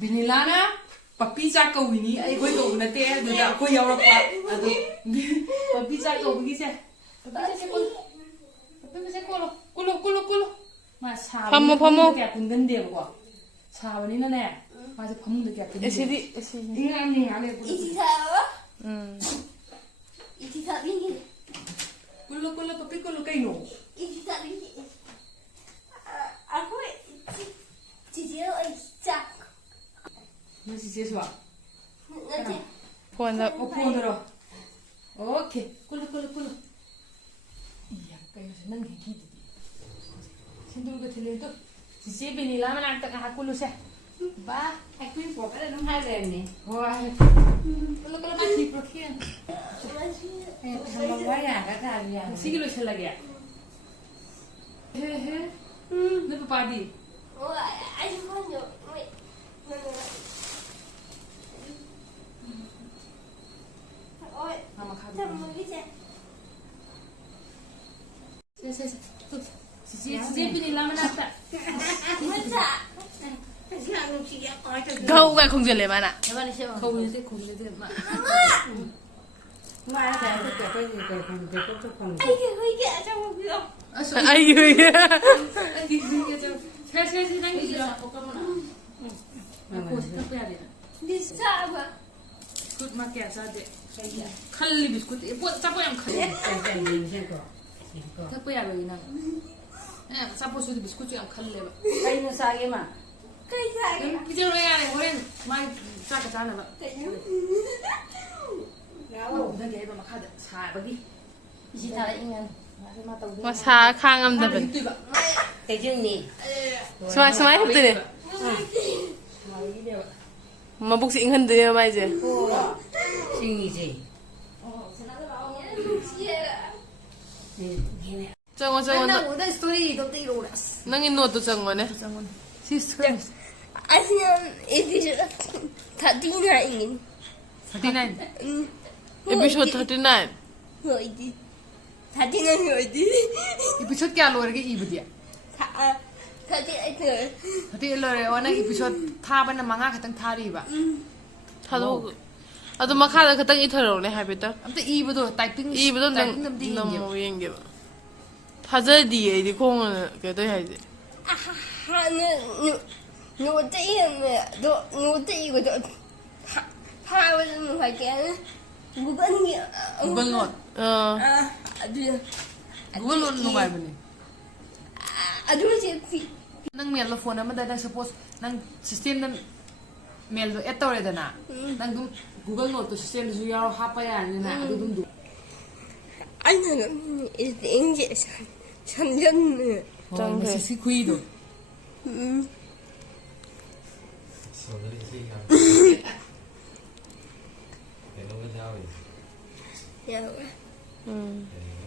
Binilana papi chak kawini ai koi to na te du da koi yaw pa adu papi chak kawini se papi se kolo ma sa Pamo kya kungan de ko sa bani na ne ma se phamu de kya kun Esidi ni ngale Iti sa bingi. Kulo papi kulo kai no Iti sa bingi. Aku cici ai cak. ni si se swa Nanti. Pona o pondro okay kulo iya kai na nang ki sindur ga thile to si se binilana na ta ha kulo se Ba, aku impor kada nung hari ni. wah kulo ma ki prokhian Sama waya kada dia. Sige lo chela gaya. He. Ne papa di. Oh, ai fonyo. Wait. Oi. Mama kha. Sama gitu. Si bini lama na ta. Mata. Gau ga khung jele mana. Coba ni siapa? Khâu ni te ma. Mana saya tu kau tu kau. Ai cái trong một video. Ai ui. Se nang ki jo. Mana? Ko ta pa de. Đi xa mà. Kut ma kya sa de. Khalli biskut e po ta po yam khalli. Saya ni siapa? Ta po ya ro ina. Sa po su biskut yam khalle ba. Kau ni sagi mah. Cái xa cái. Ki jo ya ne horen mai sa ka ta na ba. Cái nhú. Gao da ge ba ma kha da sa ba gi. Isi tak ingat. Masa khangam da ben. Tu ba. Cái gì ni? Smai hupte ne. Mai de ba. Mabuk si inghan de mai je. Oh, sini je. Ni. Chango Ana udah story itu tu irolas. Nangin no to chango ne. Sister. Aslinya episode tadi nak ingin. 39. Episode 39. Rồi đi. Tadi nak rồi đi. Episode kya lo re ibu dia. Tadi ai thở. Tadi lo re ona episode tha ba na manga khatang thari ba. Thado adu makha da khatang itharo ne habita. Amta ibu do typing I budon nang namo yenge ba. Thaja di ai di khong ke to hai je. Nó chạy mà nó chạy của tôi hai bên phải cái Google nghĩa Google Note. Google Note nungai ba ni. aduh sih Nang mail lo phone ama da suppose nang system nan mail do add tawre da na. Nang dum Google Note to system ju yaw ha pa ya ni na adu dum du. anh là tiếng dễ sản nhân nữa Chang he. Si kui do. Sorry, see how. Hello, Dawi. dạ Hmm. Hello.